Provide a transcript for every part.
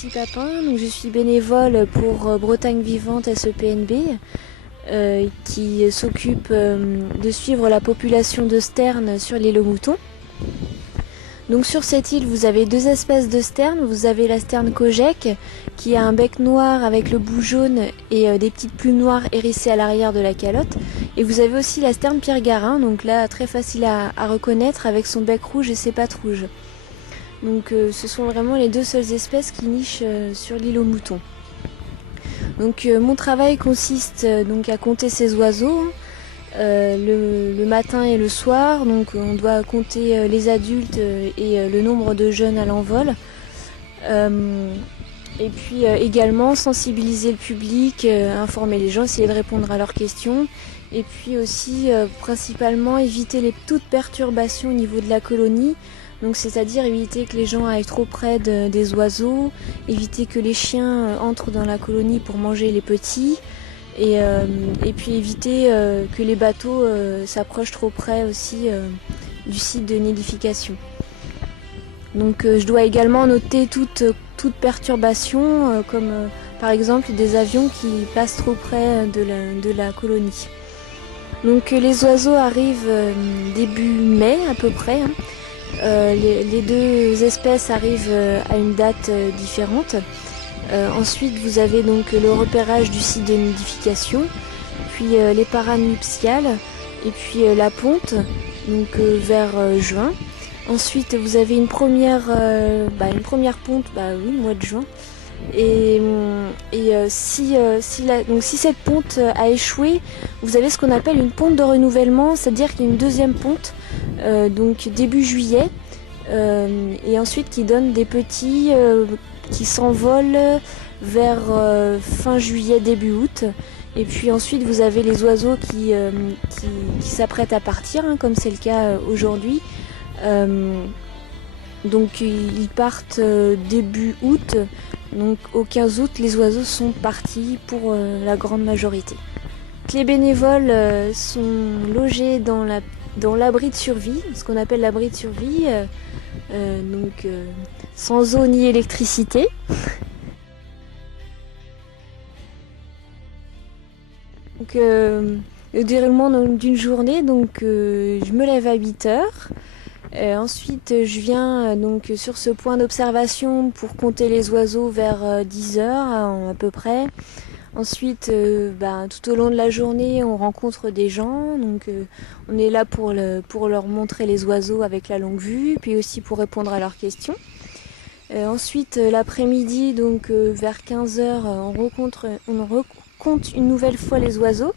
Lucie Papin, donc je suis bénévole pour Bretagne Vivante SEPNB qui s'occupe de suivre la population de sternes sur l'île aux moutons. Donc sur cette île vous avez deux espèces de sternes, vous avez la sterne Kojek qui a un bec noir avec le bout jaune et des petites plumes noires hérissées à l'arrière de la calotte. Et vous avez aussi la sterne Pierre Garin, donc là très facile à reconnaître avec son bec rouge et ses pattes rouges. Donc ce sont vraiment les deux seules espèces qui nichent sur l'île aux moutons. Donc mon travail consiste donc à compter ces oiseaux le matin et le soir. Donc on doit compter les adultes et le nombre de jeunes à l'envol. Et puis également sensibiliser le public, informer les gens, essayer de répondre à leurs questions. Et puis aussi principalement éviter toutes perturbations au niveau de la colonie. Donc c'est-à-dire éviter que les gens aillent trop près des oiseaux, éviter que les chiens entrent dans la colonie pour manger les petits, et puis éviter que les bateaux s'approchent trop près aussi du site de nidification. Donc je dois également noter toute perturbation, comme par exemple des avions qui passent trop près de la colonie. Donc les oiseaux arrivent début mai à peu près. Les deux espèces arrivent à une date différente. Ensuite, vous avez donc le repérage du site de nidification, puis les paranuptiales, et puis la ponte, donc vers juin. Ensuite, vous avez une première ponte, oui, mois de juin. Et si cette ponte a échoué, vous avez ce qu'on appelle une ponte de renouvellement, c'est-à-dire qu'il y a une deuxième ponte, donc début juillet, et ensuite qui donne des petits qui s'envolent vers fin juillet, début août. Et puis ensuite vous avez les oiseaux qui s'apprêtent à partir, comme c'est le cas aujourd'hui. Donc ils partent début août, donc au 15 août les oiseaux sont partis pour la grande majorité. Les bénévoles sont logés dans l'abri de survie, ce qu'on appelle l'abri de survie, sans eau ni électricité. Donc, le déroulement d'une journée, donc je me lève à 8h. Ensuite, je viens donc sur ce point d'observation pour compter les oiseaux vers 10h à peu près. Ensuite, tout au long de la journée, on rencontre des gens. Donc, on est là pour leur montrer les oiseaux avec la longue vue, puis aussi pour répondre à leurs questions. Ensuite, l'après-midi, donc vers 15h, on recompte une nouvelle fois les oiseaux.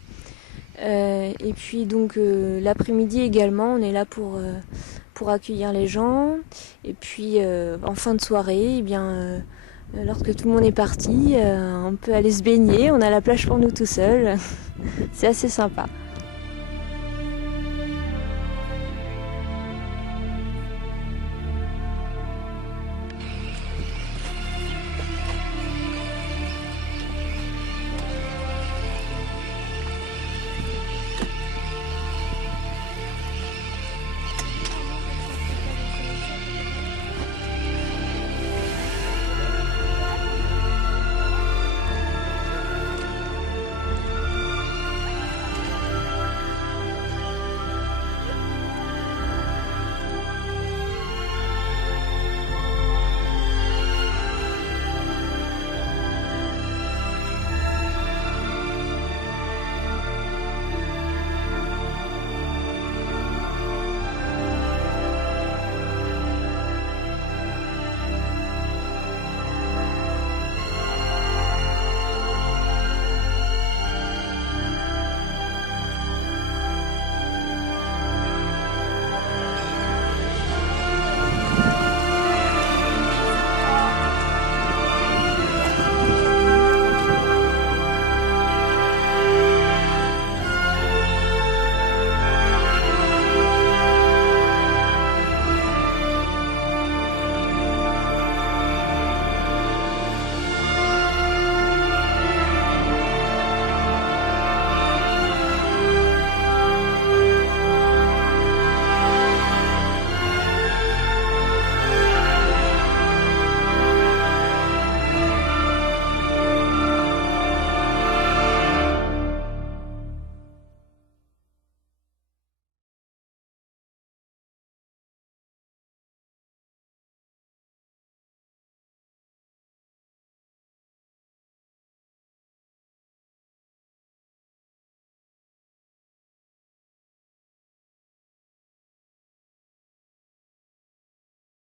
Et puis donc l'après-midi également, on est là pour accueillir les gens. Et puis en fin de soirée, lorsque tout le monde est parti, on peut aller se baigner, on a la plage pour nous tout seuls. C'est assez sympa.